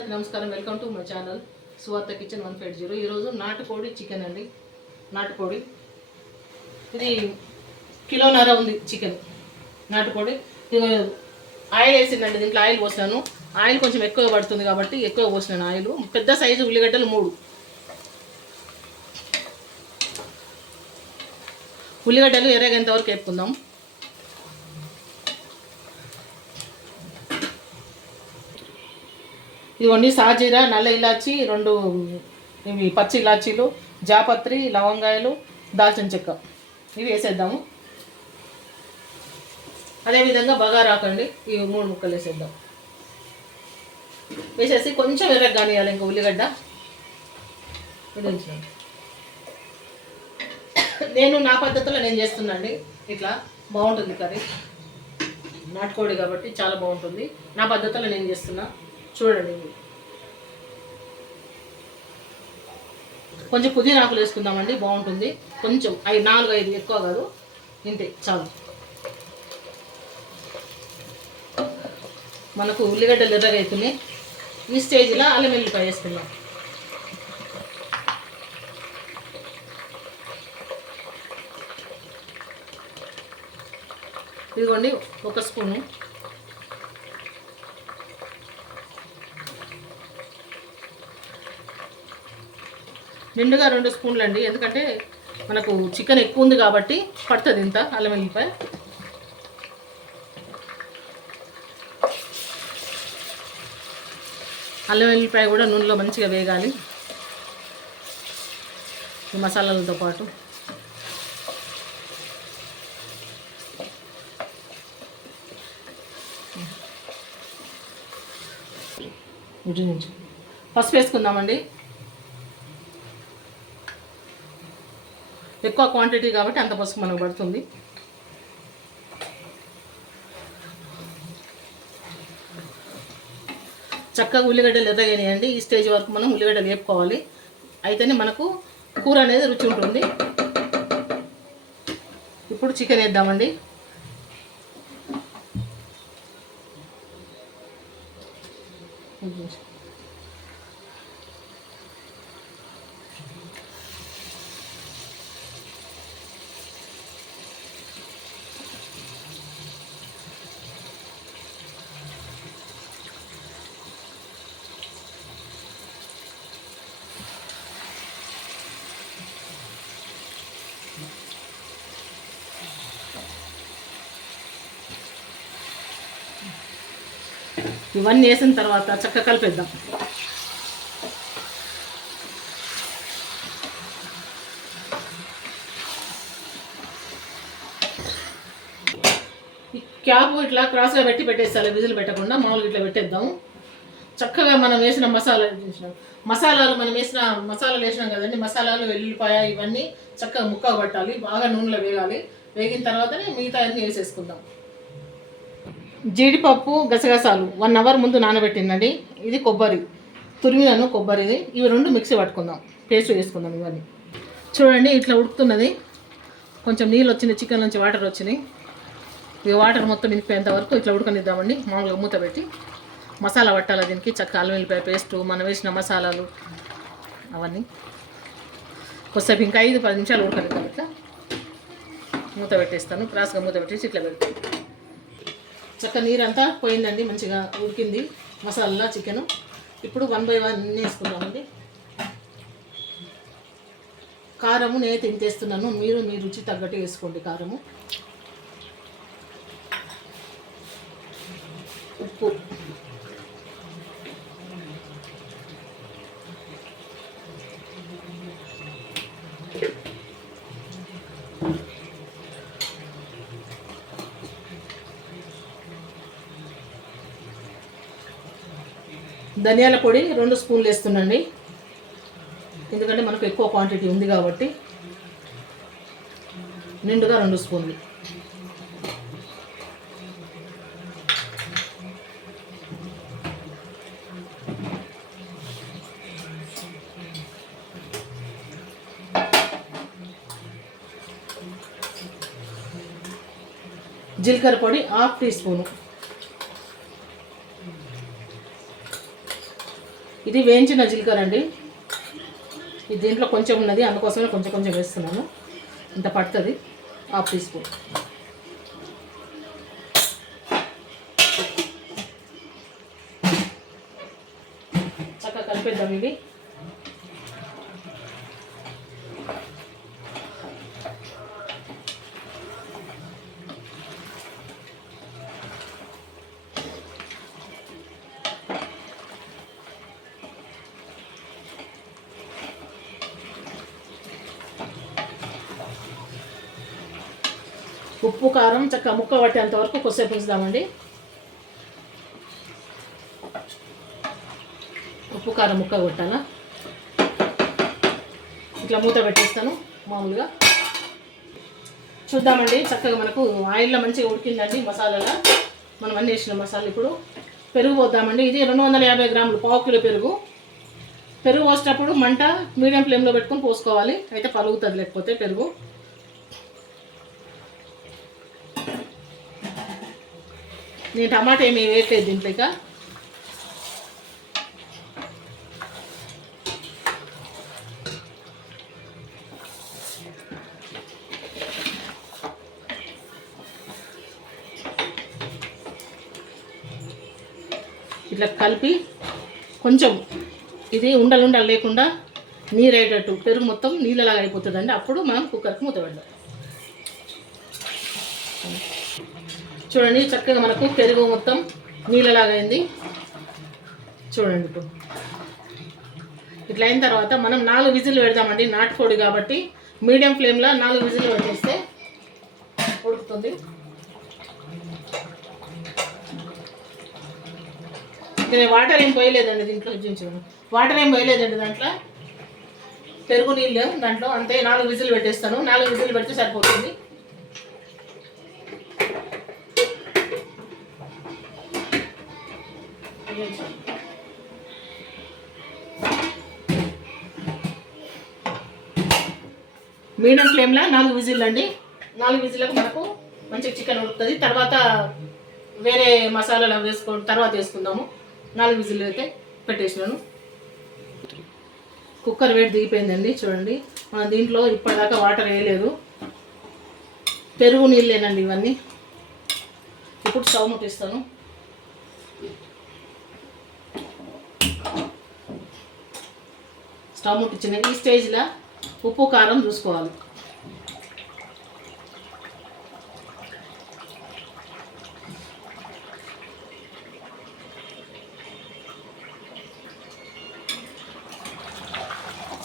నమస్కారం, welcome to my channel సువార్త kitchen 150. ఈరోజు నాటుకోడి చికెన్ అండి. నాటుకోడి ఇది కిలోన్నర ఉంది చికెన్. నాటుకోడి ఆయిల్ వేసిందండి. దీంట్లో ఆయిల్ పోసినాను. ఆయిల్ కొంచెం ఎక్కువ పడుతుంది కాబట్టి ఎక్కువ పోసినాను ఆయిల్. పెద్ద సైజు ఉల్లిగడ్డలు 3 ఉల్లిగడ్డలు ఎర్రగేంత వరకు వేపుకుందాం. ఇదిగోండి సాజీరా, నల్ల ఇలాచి, 2 ఇవి పచ్చి ఇలాచీలు, జాపత్రి, లవంగాయలు, దాల్చిన చెక్క ఇవి వేసేద్దాము. అదేవిధంగా బగారాకండి ఈ 3 ముక్కలు వేసేద్దాం. వేసేసి కొంచెం ఎర్రగా కానియాలి. ఇంకా ఉల్లిగడ్డ నేను నా పద్ధతిలో నేను చేస్తున్నాండి. ఇట్లా బాగుంటుంది కర్రీ. నాటుకోడి కాబట్టి చాలా బాగుంటుంది. నా పద్ధతిలో నేను చేస్తున్నా, చూడండి. కొంచెం పుదీనా ఆకులు వేసుకుందామండి, బాగుంటుంది. కొంచెం 4-5 ఎక్కువ కాదు, ఇంతే చాలు. మనకు ఉల్లిగడ్డలు ఎర్రగా అవుతున్నాయి. ఈ స్టేజ్లో అల్లం వెల్లిపాయ వేసుకుందాం. ఇదిగోండి 1 స్పూను. నిండుగా 2 స్పూన్లు అండి, ఎందుకంటే మనకు చికెన్ ఎక్కువ ఉంది కాబట్టి పడుతుంది ఇంత అల్లం వెల్లిపాయ. అల్లం వెల్లిపాయ కూడా నూనెలో మంచిగా వేగాలి ఈ మసాలాలతో పాటు. పసుపు వేసుకుందామండి. ఎక్కువ క్వాంటిటీ కాబట్టి అంత పసుపు మనకు పడుతుంది. చక్కగా ఉల్లిగడ్డలు ఎర్రగానేయండి. ఈ స్టేజ్ వరకు మనం ఉల్లిగడ్డలు వేపుకోవాలి. అయితేనే మనకు కూర అనేది రుచి ఉంటుంది. ఇప్పుడు చికెన్ వేద్దామండి. ఇవన్నీ వేసిన తర్వాత చక్కగా కలిపేద్దాం. ఈ క్యాప్ ఇట్లా క్రాస్గా పెట్టేసాలి, విజిల్ పెట్టకుండా మామూలుగా ఇట్లా పెట్టేద్దాం. చక్కగా మనం వేసిన మసాలాలు మనం వేసిన మసాలాలు వేసినాం కదండి. మసాలాలు, వెల్లుల్లిపాయ ఇవన్నీ చక్కగా ముక్కగా పట్టాలి. బాగా నూనెలో వేగాలి. వేగిన తర్వాతనే మిగతా అన్నీ వేసేసుకుందాం. జీడిపప్పు, గసగసాలు 1 అవర్ ముందు నానబెట్టిందండి. ఇది కొబ్బరి తురిమినాను, కొబ్బరిది. ఇవి 2 మిక్సీ పట్టుకుందాం, పేస్ట్ వేసుకుందాం. ఇవన్నీ చూడండి ఇట్లా ఉడుకుతున్నది. కొంచెం నీళ్ళు వచ్చినాయి, చికెన్ నుంచి వాటర్ వచ్చినాయి. ఈ వాటర్ మొత్తం ఇంకిపోయేంత వరకు ఇట్లా ఉడకనిద్దామండి. మామూలుగా మూత పెట్టి మసాలా పట్టాలి దీనికి. చక్క అల్లం వెల్లిపాయ పేస్టు, మనం వేసిన మసాలాలు అవన్నీ కొద్దిసేపు ఇంకా 5-10 నిమిషాలు ఉడకనిద్దాం. ఇట్లా మూత పెట్టేస్తాను. క్రాస్గా మూత పెట్టేసి ఇట్లా పెడతాను. చక్క నీరంతా పోయిందండి, మంచిగా ఉడికింది మసాలా చికెను. ఇప్పుడు 1 by 1 వేసుకుందామండి. కారము నేను తింటేస్తున్నాను, మీరు మీ రుచి తగ్గట్టు వేసుకోండి కారము. ఉప్పు, ధనియాల పొడి 2 స్పూన్లు వేస్తున్నాండి, ఎందుకంటే మనకు ఎక్కువ క్వాంటిటీ ఉంది కాబట్టి. నిండుగా 2 స్పూన్లు. జీలకర్ర పొడి 1/2 టీ స్పూను, ఇది వేయించిన జీలకర్ర అండి. ఇది దీంట్లో కొంచెం ఉన్నది, అందుకోసమే కొంచెం కొంచెం వేస్తున్నాను. ఇంత పడుతుంది, 1/2 టీ స్పూన్. చక్కగా కలిపేద్దాం ఇవి. ఉప్పు కారం చక్కగా ముక్క పట్టేంత వరకు కొద్దిసేపు ఉంచుదామండి. ఉప్పు కారం ముక్క కొట్టాలా. ఇట్లా మూత పెట్టేస్తాను మామూలుగా. చూద్దామండి. చక్కగా మనకు ఆయిల్లో మంచిగా ఉడికిందండి మసాలాలా. మనం అన్నీ వేసిన మసాలా. ఇప్పుడు పెరుగు పోద్దామండి. ఇది 250 గ్రాములు, 1/2 కిలో పెరుగు. పెరుగు పోసేటప్పుడు మంట మీడియం ఫ్లేమ్లో పెట్టుకొని పోసుకోవాలి, అయితే పలుగుతుంది లేకపోతే పెరుగు. నేను టమాటా ఏమి వేయట్లేదు దీంట్లో. ఇక ఇట్లా కలిపి కొంచెం ఇది ఉండలు లేకుండా నీరు అయ్యేటట్టు, పెరుగు మొత్తం నీళ్ళలాగా అయిపోతుందండి. అప్పుడు మనం కుక్కర్కి మూత పెడదాం. చూడండి చక్కగా మనకు పెరుగు మొత్తం నీళ్ళలాగా అయింది. చూడండి ఇప్పుడు ఇట్లా అయిన తర్వాత మనం 4 విజిల్ పెడదామండి. నాటుకోడి కాబట్టి మీడియం ఫ్లేమ్లో 4 విజిల్ పెట్టేస్తే ఉడుకుతుంది. నేను వాటర్ ఏం పోయలేదండి దీంట్లో. వాటర్ ఏం పోయలేదండి దాంట్లో, పెరుగు నీళ్ళు దాంట్లో అంతే. 4 విజిల్ పెట్టేస్తాను. 4 విజిల్ పెడితే సరిపోతుంది. మీడియం ఫ్లేమ్లో 4 విజిల్ అండి. 4 విజిల్లకు మనకు మంచిగా చికెన్ ఉడుకుతుంది. తర్వాత వేరే మసాలాలు తర్వాత వేసుకుందాము. 4 విజిల్ అయితే పెట్టేసినాను. కుక్కర్ వేడి దిగిపోయిందండి. చూడండి మనం దీంట్లో ఇప్పటిదాకా వాటర్ వేయలేదు, పెరుగు నీళ్ళేనండి ఇవన్నీ. ఇప్పుడు స్టవ్ ముట్టిస్తాను. స్టవ్ ముట్టించిన ఈ స్టేజ్లో ఉప్పు కారం చూసుకోవాలి.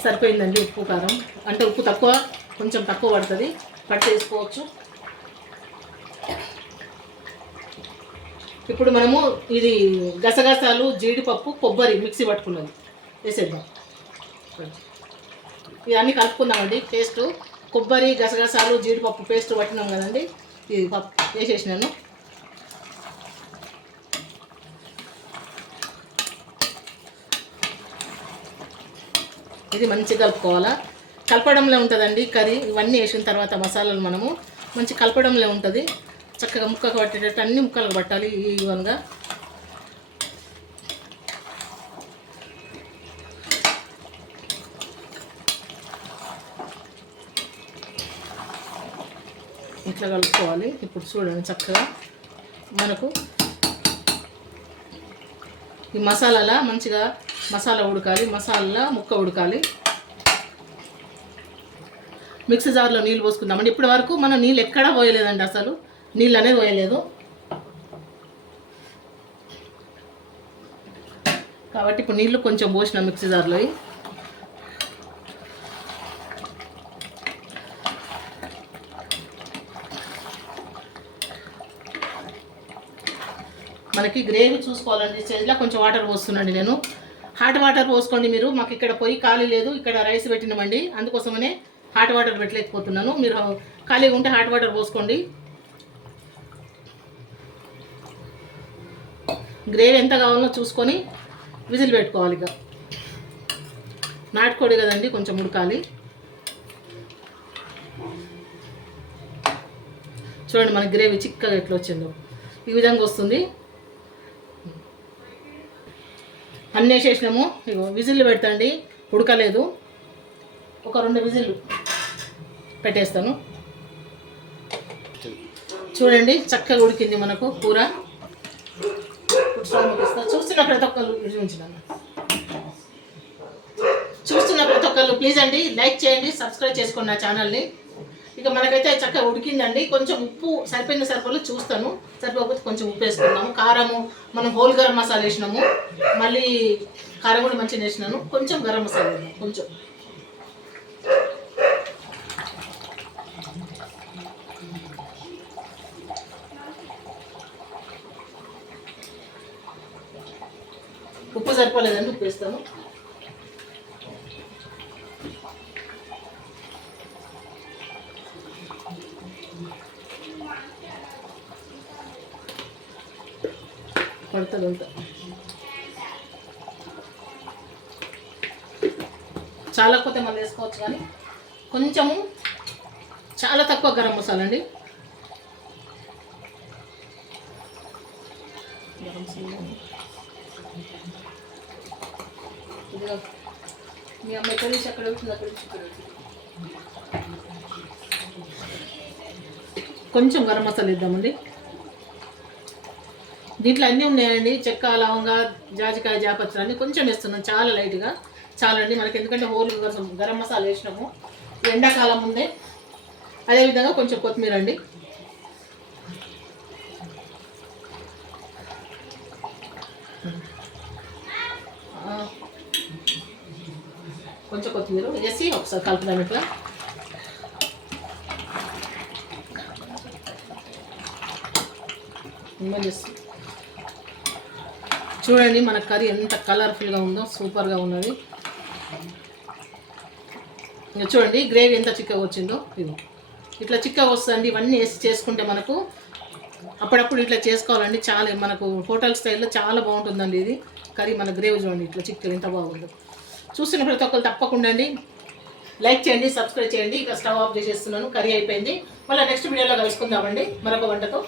సరిపోయిందండి ఉప్పు కారం. అంటే ఉప్పు తక్కువ, కొంచెం తక్కువ పడుతుంది, కట్ చేసుకోవచ్చు. ఇప్పుడు మనము ఇది గసగసాలు, జీడిపప్పు, కొబ్బరి మిక్సీ పట్టుకున్నది వేసేద్దాం. ఇవన్నీ కలుపుకుందామండి. పేస్టు కొబ్బరి, గసగసాలు, జీడిపప్పు పేస్ట్ పట్టినాం కదండి, ఇది వేసేసినాను. ఇది మంచిగా కలుపుకోవాలా. కలపడంలో ఉంటుందండి కర్రీ. ఇవన్నీ వేసిన తర్వాత మసాలాలు మనము మంచి కలపడంలో ఉంటుంది. చక్కగా ముక్కకు పట్టేటట్టు అన్ని ముక్కలకు పట్టాలి ఈవెన్గా. ఇట్లా కలుపుకోవాలి. ఇప్పుడు చూడండి చక్కగా మనకు ఈ మసాలాలా మంచిగా మసాలా ఉడకాలి, మసాలా ముక్క ఉడకాలి. మిక్సీ జార్లో నీళ్ళు పోసుకుందామండి. ఇప్పటి వరకు మనం నీళ్ళు ఎక్కడా పోయలేదండి, అసలు నీళ్ళు అనేది పోయలేదు. కాబట్టి ఇప్పుడు నీళ్ళు కొంచెం పోసిన మిక్సీ జార్లో. మనకి గ్రేవీ చూసుకోవాలండి. స్టేజ్లో కొంచెం వాటర్ పోస్తున్నాండి నేను. హాట్ వాటర్ పోసుకోండి మీరు. మాకు ఇక్కడ పొయ్యి ఖాళీ లేదు, ఇక్కడ రైస్ పెట్టినామండి, అందుకోసమనే హాట్ వాటర్ పెట్టలేకపోతున్నాను. మీరు ఖాళీగా ఉంటే హాట్ వాటర్ పోసుకోండి. గ్రేవీ ఎంత కావాలో చూసుకొని విజిల్ పెట్టుకోవాలి. ఇక నాటుకోడి కదండి, కొంచెం ఉడకాలి. చూడండి మన గ్రేవీ చిక్కగా ఎట్లా వచ్చిందో, ఈ విధంగా వస్తుంది. అన్నీ వేసేసినాము. ఇగో విజిల్లు పెడతాండి, ఉడకలేదు. ఒక 2 విజిల్లు పెట్టేస్తాను. చూడండి చక్కగా ఉడికింది మనకు కూర. చూస్తున్న ప్రతి ఒక్కరు ప్లీజ్ అండి లైక్ చేయండి, సబ్స్క్రైబ్ చేసుకోండి నా ఛానల్ని. ఇక మనకైతే చక్కగా ఉడికిందండి. కొంచెం ఉప్పు సరిపోలేదు చూస్తాను, సరిపోకపోతే కొంచెం ఉప్పు వేసుకుందాము. కారము మనం హోల్ గరం మసాలా వేసినాము, మళ్ళీ కారం కూడా మంచిగా వేసినాను. కొంచెం గరం మసాలా వేద్దాం, కొంచెం. ఉప్పు సరిపోలేదండి, ఉప్పు వేస్తాను. పడుతుంది అంత చాలా కొత్త మళ్ళీ వేసుకోవచ్చు, కానీ కొంచెము చాలా తక్కువ గరం మసాలా అండి. గరం మసాలా మీ అమ్మాయి కలిసి అక్కడ వచ్చింది, అక్కడ కొంచెం గరం మసాలా ఇద్దామండి. దీంట్లో అన్నీ ఉన్నాయండి, చెక్క, లవంగా, జాజికాయ, జాపత్రి అన్నీ కొంచెం వేస్తున్నాం, చాలా లైట్గా చాలండి మనకి. ఎందుకంటే హోల్ గరం మసాలా వేసినాము ఎండాకాలం ముందే. అదేవిధంగా కొంచెం కొత్తిమీర అండి. కొంచెం కొత్తిమీర వేసి ఒకసారి కలుపుదాం ఇట్లా. చూడండి మన కర్రీ ఎంత కలర్ఫుల్గా ఉందో, సూపర్గా ఉన్నది. ఇంకా చూడండి గ్రేవీ ఎంత చిక్కగా వచ్చిందో. ఇది ఇట్లా చిక్కగా వస్తుందండి. ఇవన్నీ వేసి చేసుకుంటే మనకు అప్పుడప్పుడు ఇట్లా చేసుకోవాలండి. చాలా మనకు హోటల్ స్టైల్లో చాలా బాగుంటుందండి ఇది కర్రీ. మన గ్రేవీ చూడండి ఇట్లా చిక్కగా ఎంత బాగుందో. చూస్తున్న ప్రతి ఒక్కరు తప్పకుండా అండి లైక్ చేయండి, సబ్స్క్రైబ్ చేయండి. ఇక స్టవ్ ఆఫ్ చేసేస్తున్నాను, కర్రీ అయిపోయింది. మళ్ళీ నెక్స్ట్ వీడియోలో కలుసుకుందామండి మరొక వంటతో.